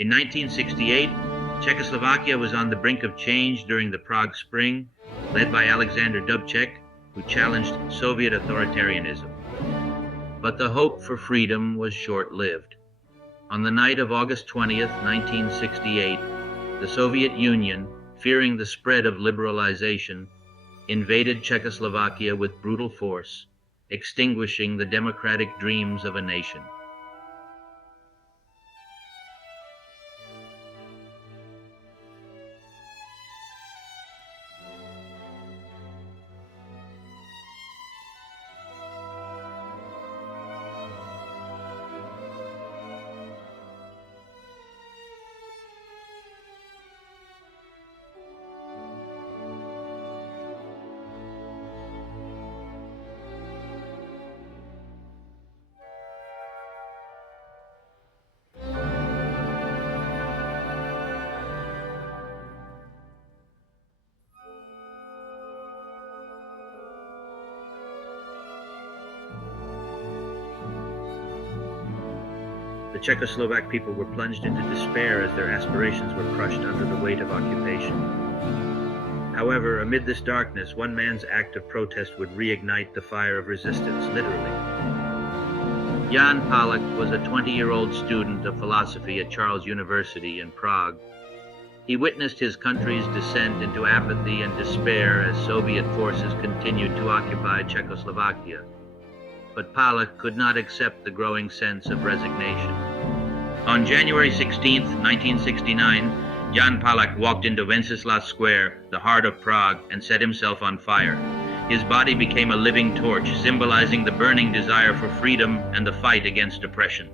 In 1968, Czechoslovakia was on the brink of change during the Prague Spring, led by Alexander Dubček, who challenged Soviet authoritarianism. But the hope for freedom was short-lived. On the night of August 20th, 1968, the Soviet Union, fearing the spread of liberalization, invaded Czechoslovakia with brutal force, extinguishing the democratic dreams of a nation. The Czechoslovak people were plunged into despair as their aspirations were crushed under the weight of occupation. However, amid this darkness, one man's act of protest would reignite the fire of resistance, literally. Jan Palach was a 20-year-old student of philosophy at Charles University in Prague. He witnessed his country's descent into apathy and despair as Soviet forces continued to occupy Czechoslovakia. But Palach could not accept the growing sense of resignation. On January 16, 1969, Jan Palach walked into Wenceslas Square, the heart of Prague, and set himself on fire. His body became a living torch, symbolizing the burning desire for freedom and the fight against oppression.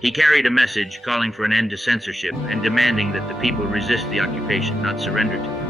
He carried a message calling for an end to censorship and demanding that the people resist the occupation, not surrender to it.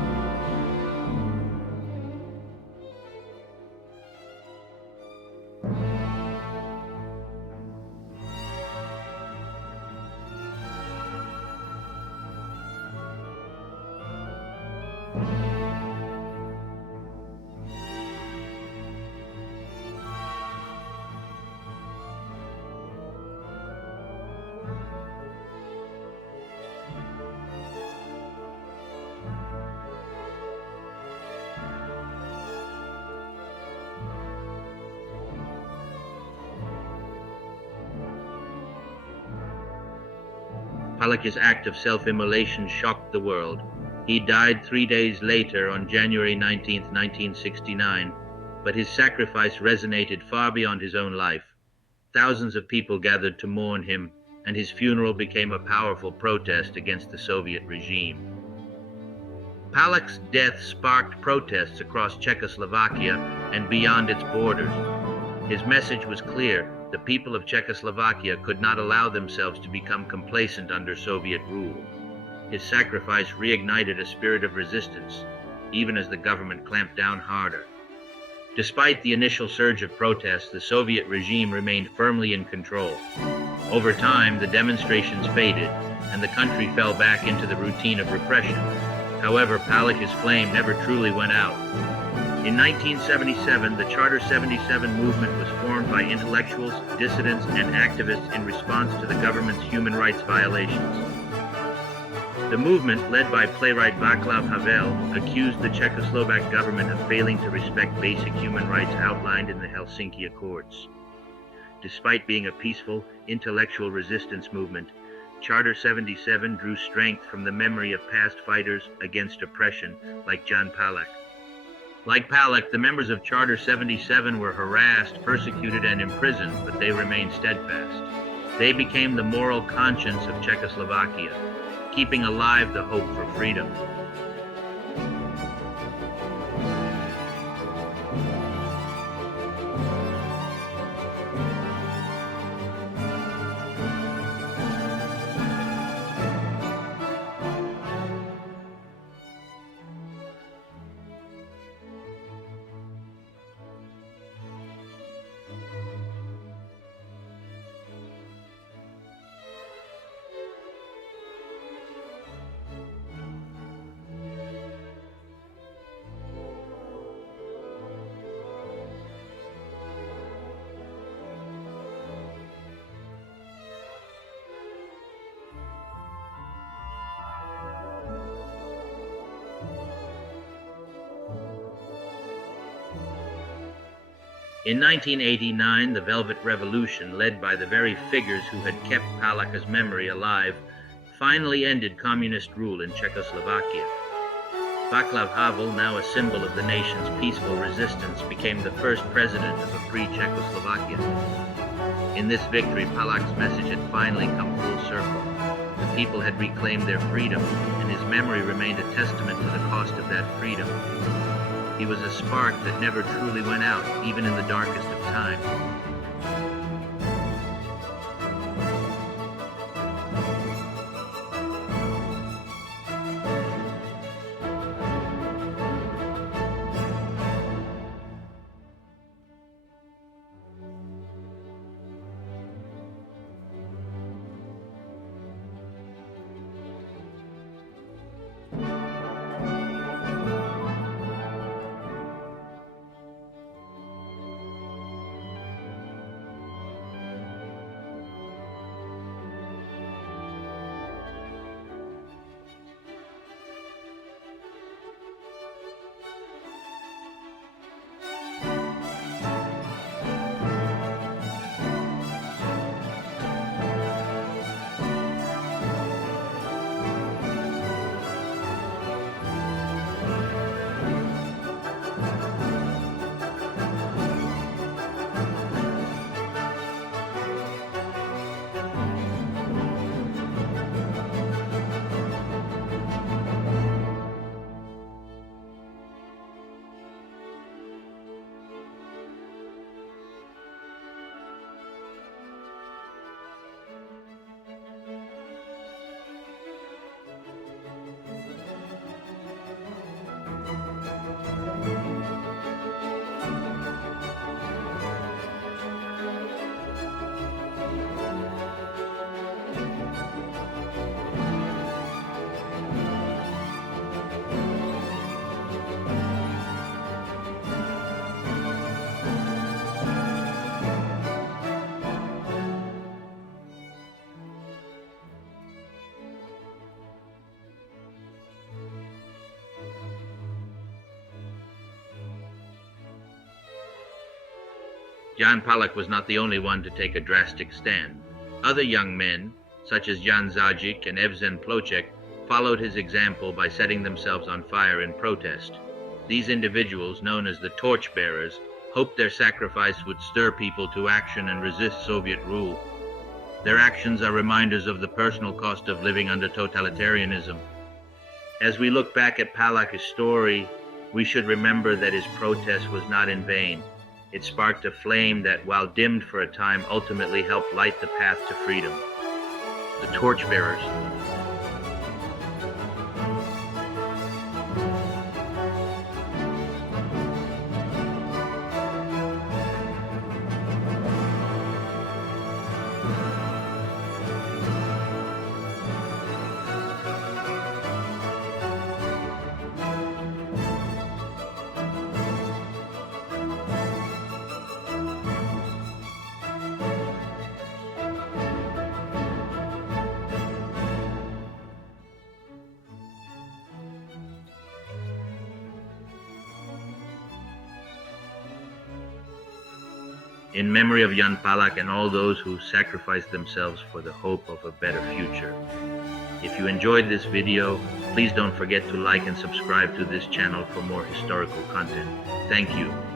Palach's act of self-immolation shocked the world. He died 3 days later on January 19, 1969, but his sacrifice resonated far beyond his own life. Thousands of people gathered to mourn him, and his funeral became a powerful protest against the Soviet regime. Palach's death sparked protests across Czechoslovakia and beyond its borders. His message was clear. The people of Czechoslovakia could not allow themselves to become complacent under Soviet rule. His sacrifice reignited a spirit of resistance, even as the government clamped down harder. Despite the initial surge of protests, the Soviet regime remained firmly in control. Over time, the demonstrations faded, and the country fell back into the routine of repression. However, Palach's flame never truly went out. In 1977, the Charter 77 movement was formed by intellectuals, dissidents, and activists in response to the government's human rights violations. The movement, led by playwright Václav Havel, accused the Czechoslovak government of failing to respect basic human rights outlined in the Helsinki Accords. Despite being a peaceful, intellectual resistance movement, Charter 77 drew strength from the memory of past fighters against oppression like Jan Palach. Like Palach, the members of Charter 77 were harassed, persecuted, and imprisoned, but they remained steadfast. They became the moral conscience of Czechoslovakia, keeping alive the hope for freedom. In 1989, the Velvet Revolution, led by the very figures who had kept Palach's memory alive, finally ended communist rule in Czechoslovakia. Václav Havel, now a symbol of the nation's peaceful resistance, became the first president of a free Czechoslovakia. In this victory, Palach's message had finally come full circle. The people had reclaimed their freedom, and his memory remained a testament to the cost of that freedom. He was a spark that never truly went out, even in the darkest of time. Jan Palach was not the only one to take a drastic stand. Other young men, such as Jan Zajic and Evzen Plocek, followed his example by setting themselves on fire in protest. These individuals, known as the Torchbearers, hoped their sacrifice would stir people to action and resist Soviet rule. Their actions are reminders of the personal cost of living under totalitarianism. As we look back at Palach's story, we should remember that his protest was not in vain. It sparked a flame that, while dimmed for a time, ultimately helped light the path to freedom. The Torchbearers. In memory of Jan Palach and all those who sacrificed themselves for the hope of a better future. If you enjoyed this video, please don't forget to like and subscribe to this channel for more historical content. Thank you.